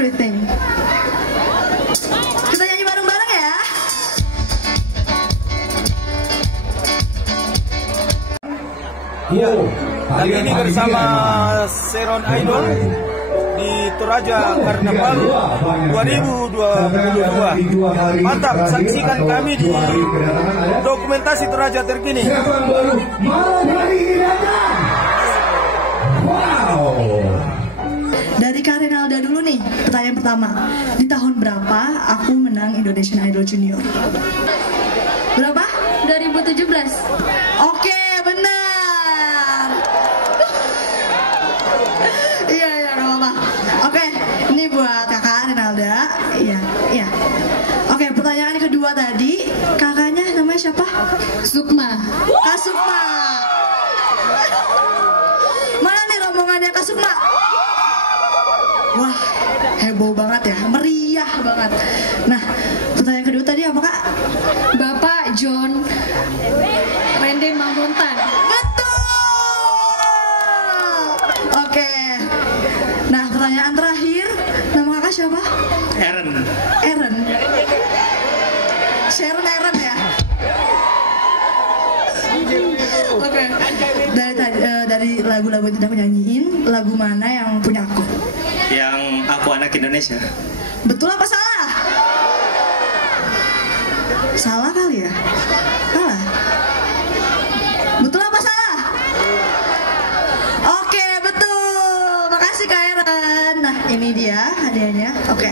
everything. Kita nyanyi bareng-bareng ya. Iya, kali ini bersama Seron Idol di Toraja Karnaval 2022. Mantap, saksikan kami di dokumentasi Toraja terkini. Dari Kak Renalda dulu nih, pertanyaan pertama. Di tahun berapa aku menang Indonesian Idol Junior? Berapa? 2017. Oke, benar. Iya, gak apa-apa. Oke, ini buat kakak Renalda. Iya. Oke, pertanyaan kedua tadi, kakaknya namanya siapa? Sukma. Kak Sukma. Mana nih rombongannya Kak Sukma? Wah, heboh banget ya, meriah banget. Nah, pertanyaan kedua tadi apa Kak? Bapak John Rende Mahmontan. Betul. Oke. Nah, pertanyaan terakhir, nama kakak siapa? Eren. Eren. Sharon Eren ya. Oke. Dari lagu-lagu yang tidak aku nyanyiin, lagu mana yang punya aku? Yang Aku Anak Indonesia. Betul apa salah? Salah kali ya? Salah? Betul apa salah? Oke, betul. Makasih Kak Eren. Nah, ini dia hadiahnya. Oke.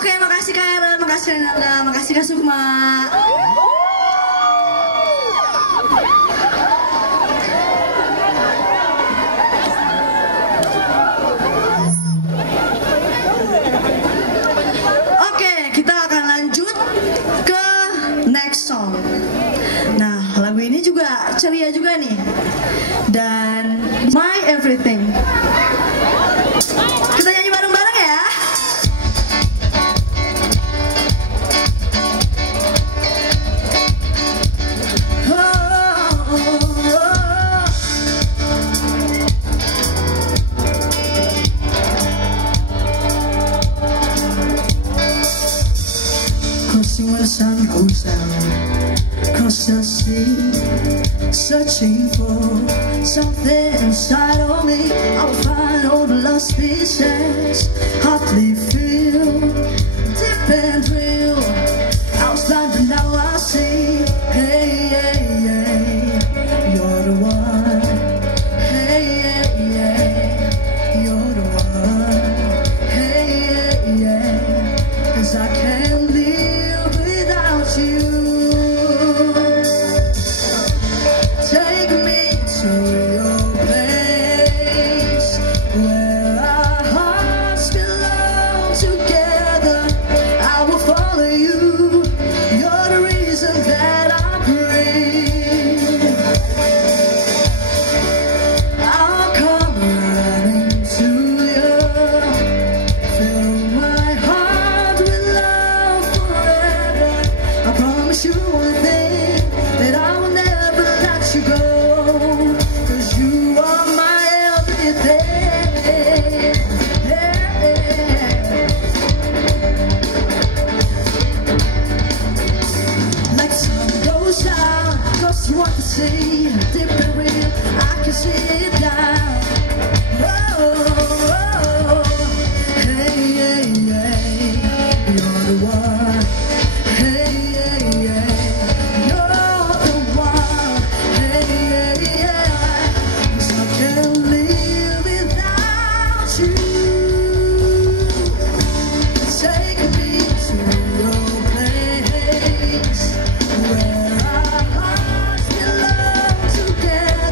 Oke, makasih Kak Eren, makasih Renalda, makasih Kak Sukma. Song. Nah, lagu ini juga ceria juga nih. Dan My Everything. Kita nyanyi bareng-bareng ya. Crossing when the sun goes down, across the sea, searching for something inside of me. I will find all the lost pieces, hardly feel deep and real. I was blind but now I see. Hey, hey, hey, you're the one. Hey, hey, hey, you're the one. Hey, hey, hey, 'cause I can't live without you. Take me to your place where our hearts belong together. I will follow you. You're the reason that I breathe. I'll come running to you. Fill my heart with love forever. I promise you one thing, that I will never let you go, 'cause you are my everything. Like sun goes down, 'cause you want to see deep and real. I can see it now. Oh, oh, hey, hey, hey, you're the one. Hey, hey, hey, you're the one. Hey, hey, hey, 'cause I can't live without you. Take me to your place where our hearts belong together.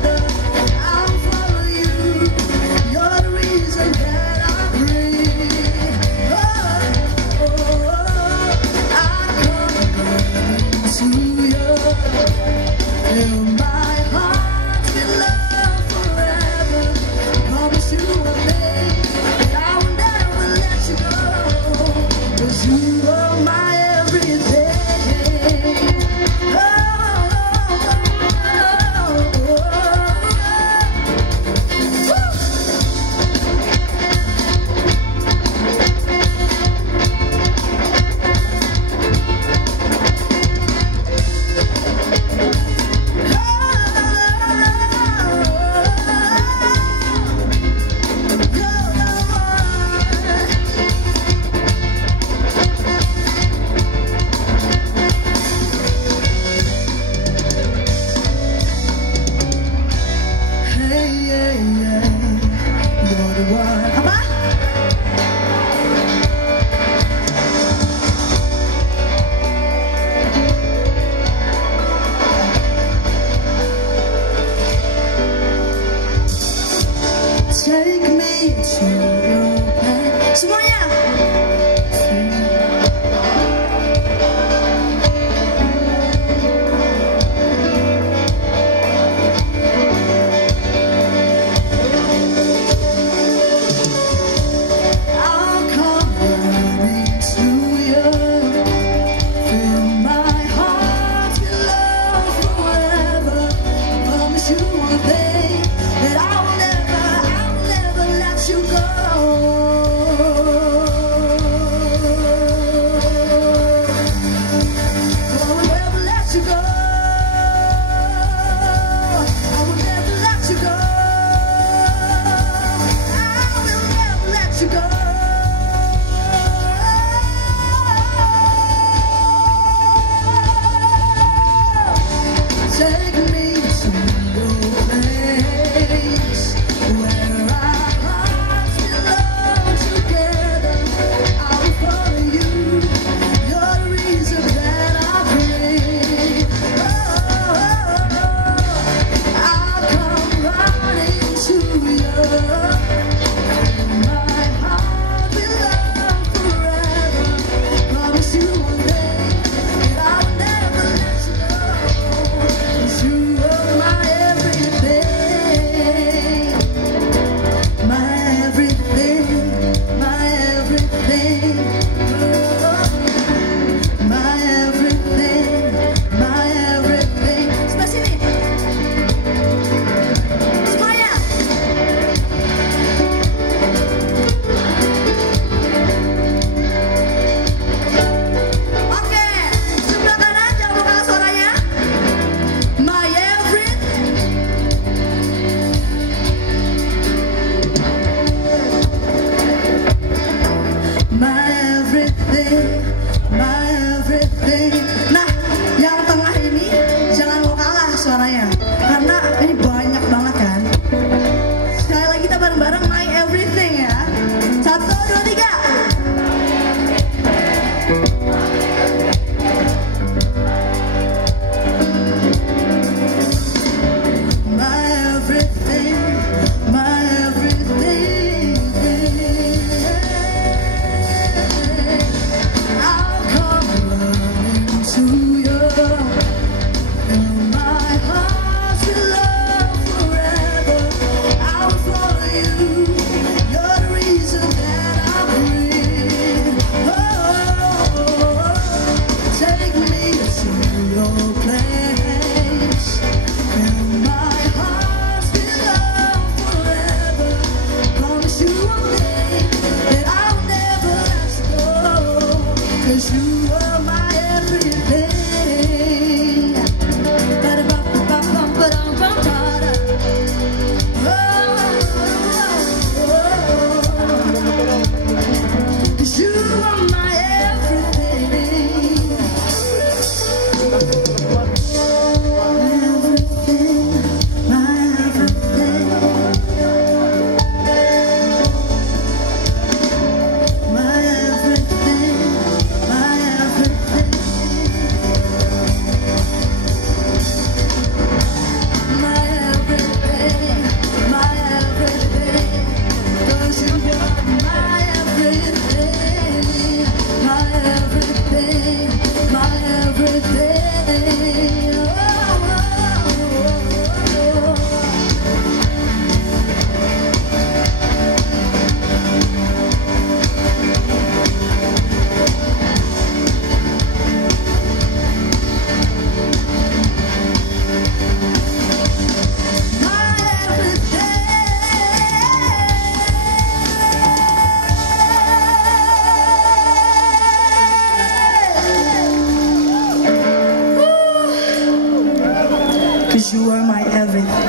'cause you are my everything.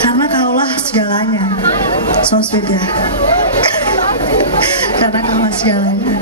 Karena kaulah segalanya. So sweet ya. Karena kaulah segalanya.